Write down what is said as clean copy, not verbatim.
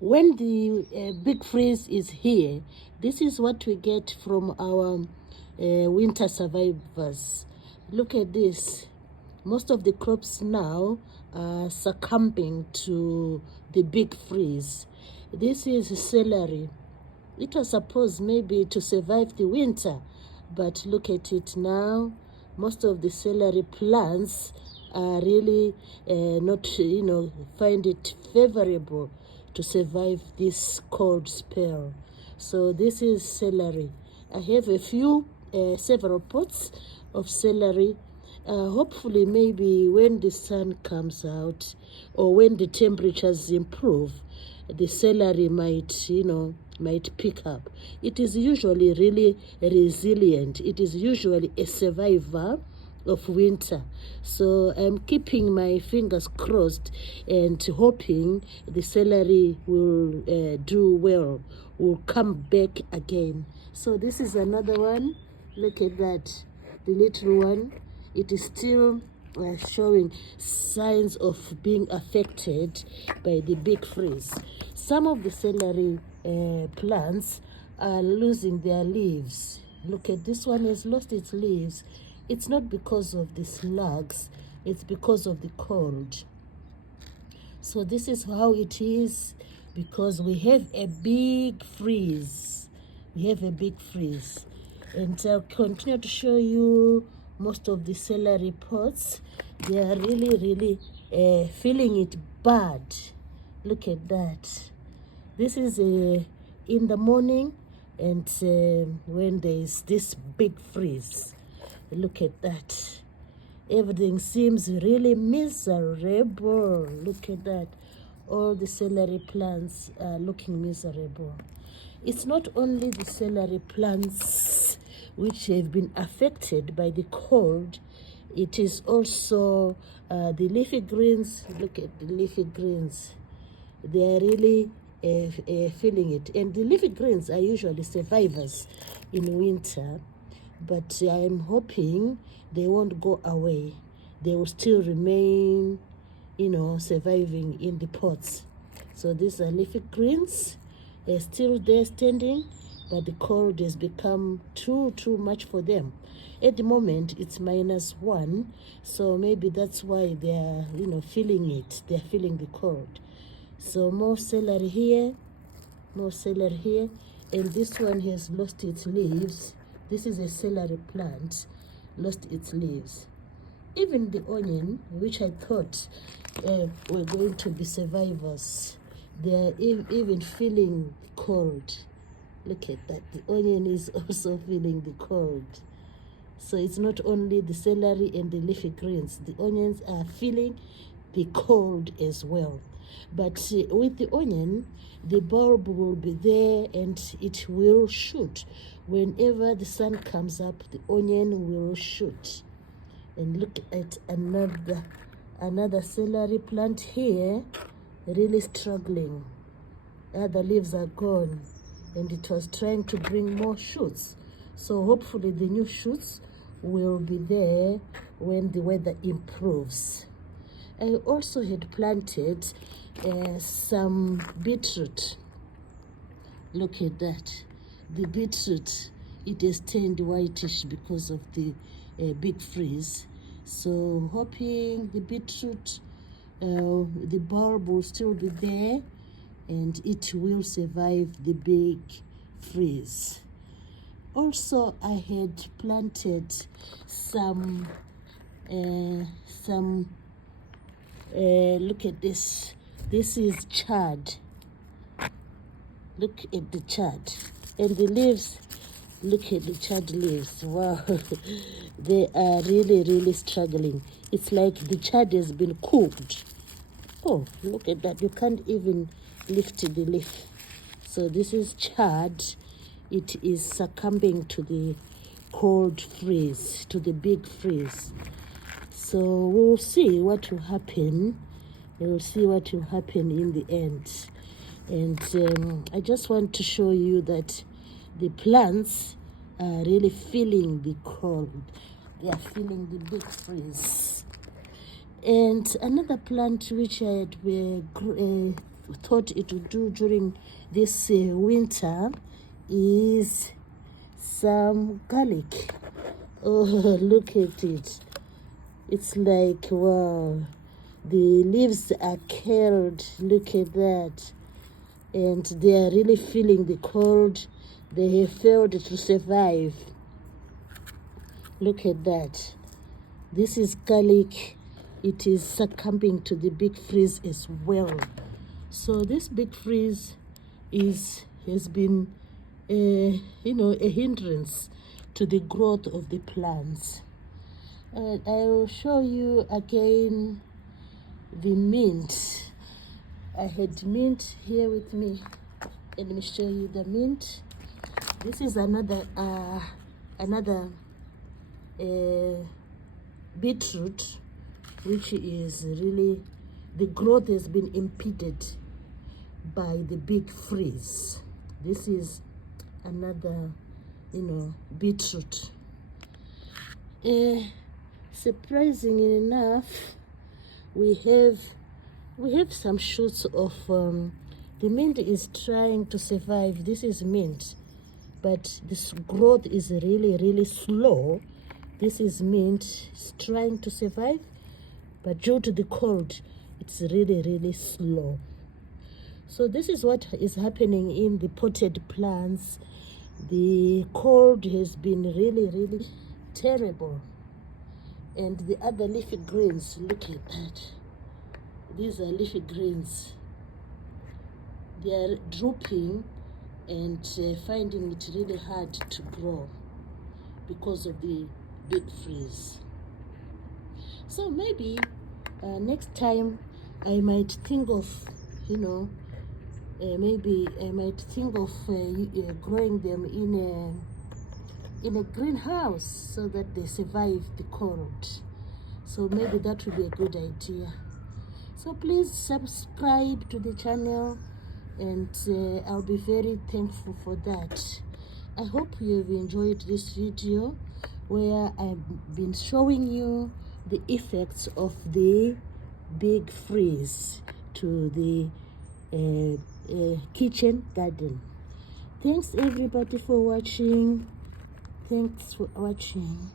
When the big freeze is here, this is what we get from our winter survivors. Look at this. Most of the crops now are succumbing to the big freeze. This is celery. It was supposed maybe to survive the winter, but look at it now. Most of the celery plants are really not, find it favorable to survive this cold spell. So this is celery. I have a few, several pots of celery. Hopefully, maybe when the sun comes out or when the temperatures improve, the celery might pick up. It is usually really resilient. It is usually a survivor of winter. So I'm keeping my fingers crossed and hoping the celery will do well, will come back again. So this is another one. Look at that, the little one. It is still showing signs of being affected by the big freeze. Some of the celery plants are losing their leaves. Look at this one, has lost its leaves. It's not because of the slugs, it's because of the cold. So this is how it is, because we have a big freeze. We have a big freeze. And I'll continue to show you most of the celery pots. They are really feeling it bad. Look at that. This is in the morning, and when there is this big freeze. Look at that. Everything seems really miserable. Look at that. All the celery plants are looking miserable. It's not only the celery plants which have been affected by the cold, it is also the leafy greens. Look at the leafy greens. They are really feeling it. And the leafy greens are usually survivors in winter, but I'm hoping they won't go away. They will still remain, surviving in the pots. So these are leafy greens. They're still there standing, but the cold has become too much for them. At the moment, it's -1, so maybe that's why they're, feeling it. They're feeling the cold. So more celery here, and this one has lost its leaves. This is a celery plant, lost its leaves. Even the onion, which I thought were going to be survivors, they are even feeling cold. Look at that. The onion is also feeling the cold. So it's not only the celery and the leafy greens. The onions are feeling the cold as well. But with the onion, the bulb will be there and it will shoot. Whenever the sun comes up, the onion will shoot. And look at another celery plant here, really struggling. Other leaves are gone, and it was trying to bring more shoots. So hopefully the new shoots will be there when the weather improves. I also had planted some beetroot. Look at that. The beetroot, it has turned whitish because of the big freeze. So hoping the beetroot, the bulb will still be there and it will survive the big freeze. Also, I had planted some look at this. This is chard. Look at the chard. And the leaves, look at the chard leaves. Wow. They are really struggling. It's like the chard has been cooked. Oh, look at that. You can't even lift the leaf. So this is chard. It is succumbing to the cold freeze, to the big freeze. So we'll see what will happen. We'll see what will happen in the end. And I just want to show you that the plants are really feeling the cold. They are feeling the big freeze. And another plant which I had thought it would do during this winter is some garlic. Oh, look at it. It's like, wow, the leaves are curled. Look at that. And they are really feeling the cold. They have failed to survive. Look at that. This is garlic. It is succumbing to the big freeze as well. So this big freeze has been a hindrance to the growth of the plants. I will show you again the mint. I had mint here with me. Let me show you the mint. This is another beetroot, which is really, the growth has been impeded by the big freeze. This is another beetroot. Surprisingly enough, we have some shoots of the mint is trying to survive. This is mint, but this growth is really slow. This is mint. It's trying to survive, but due to the cold, it's really slow. So this is what is happening in the potted plants. The cold has been really terrible. And the other leafy greens, look at that. These are leafy greens. They are drooping and finding it really hard to grow because of the big freeze. So maybe next time I might think of, maybe I might think of growing them in a greenhouse so that they survive the cold. So maybe that would be a good idea. So please subscribe to the channel, and I'll be very thankful for that. I hope you've enjoyed this video where I've been showing you the effects of the big freeze to the kitchen garden. Thanks everybody for watching. Thanks for watching.